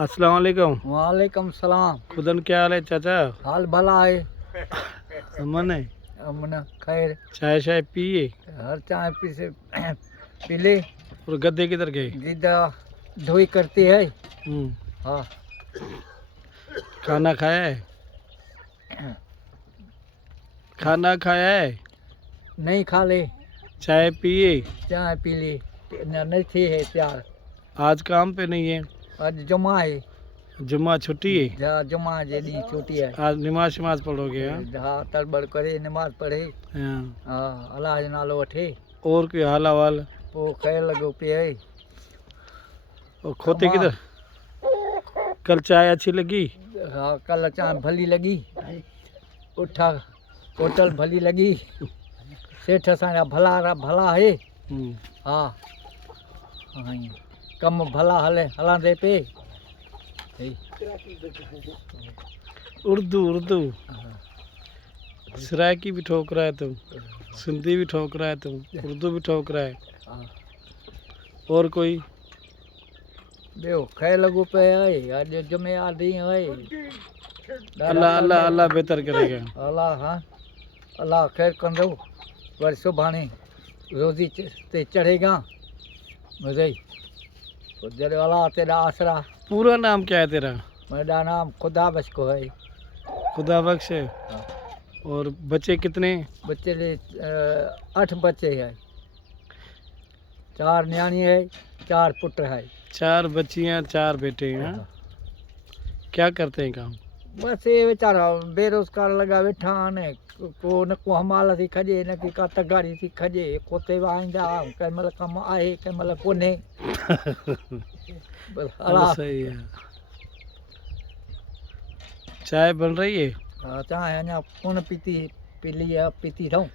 अस्सलाम वालेकुम। वालेकुम सलाम। खुदन क्या हाल है चाचा? हाल भला है। अमन है। अमन खैर। चाय शाय पिए? हर चाय पी से पीले। और गद्दे किधर गए? जिदा धोई करती है। हाँ। खाना खाया है? खाना खाया है? नहीं खा ले। चाय पिए? चाय पी ली। नहीं थी है प्यार। आज काम पे नहीं है? आज जुमा है। जुम्मा छुट्टी है? जुमा जेडी छुट्टी है। आज नमाज शमाज पढ़ोगे? हाँ तड़बड़ करे नमाज पढ़े। हाँ। हाँ अल्लाह जो नालो वठे। और कोई हाल अहवाल? वो खैर लगो पे है। और खोते किधर? कल चाय अच्छी लगी? हाँ कल चाय भली लगी। उठा होटल भली लगी। सेठ असांजा भला है। हाँ हाँ कम भला हलांदे पे। उर्दू सराइकी भी ठोक रहा है तुम, सिंधी भी ठोक रहा है तुम, उर्दू भी ठोक रहा है। और कोई? ॿियो खैर लॻो पियो आहे। अॼु जुमेवार ॾींहुं आहे। अल्लाह अल्लाह अल्लाह बेहतर करेगा। अल्लाह हाँ अल्लाह खैर कंदो। वरी सुभाणे रोज़ी ते चढ़ेगा मज़े जॾहिं अल्लाह तेरा आसरा। पूरा नाम क्या है तेरा? मेरा नाम खुदा बख्श को है। खुदा बख्श है। और बच्चे कितने? बच्चे 8 बच्चे है। 4 न्याणी है 4 पुत्र है। 4 बच्चियां 4 बेटे हैं। क्या करते हैं काम? बस ये बेचारा बेरोजगार लगा बैठा ने को न को हमाल थी खजे न की का तगारी थी खजे कोते वांदा कंहिं महिल कमु आहे कंहिं महिल कोन्हे। सही है। चाय बन रही है? हाँ चाय अञा कोन पीती पी ली है पीती रहूं।